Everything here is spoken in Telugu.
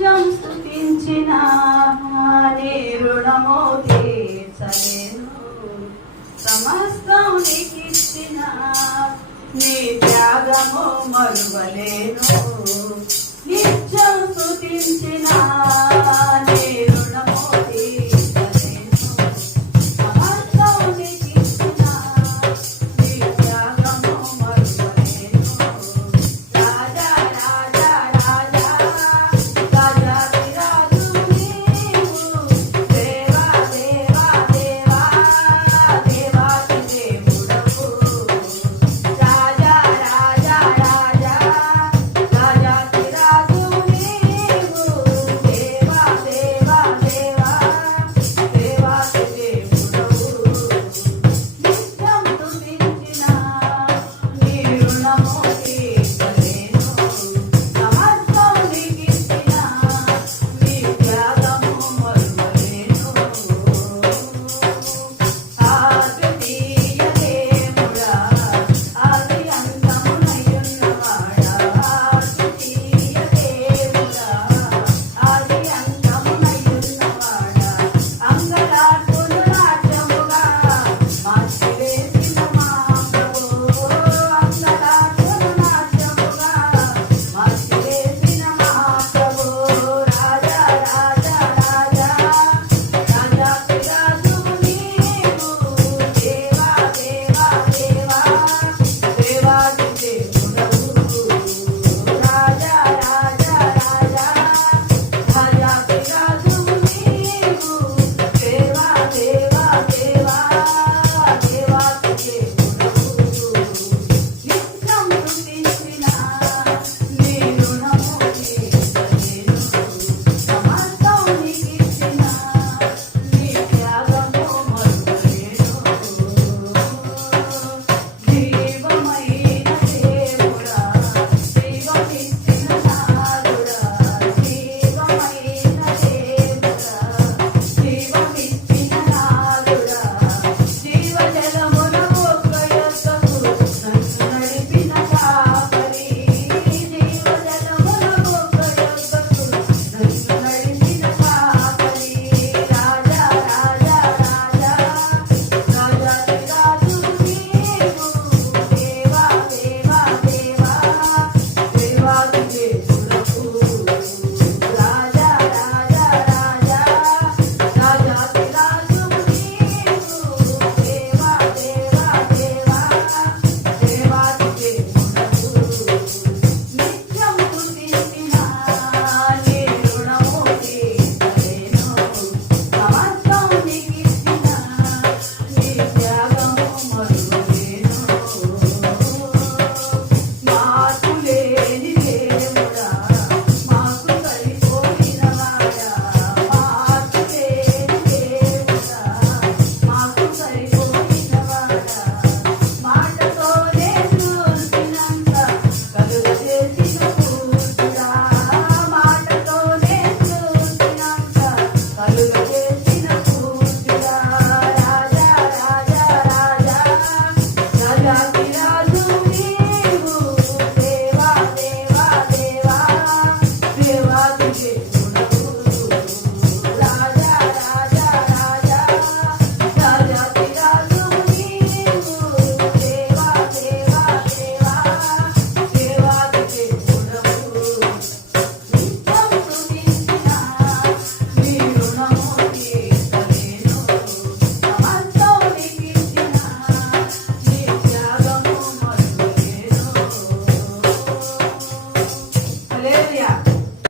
నిత్యం స్థుతించిన నీ రుణము తీర్చలేను. సమస్తం నీకిచ్చిన నీ త్యాగము మరువలేను.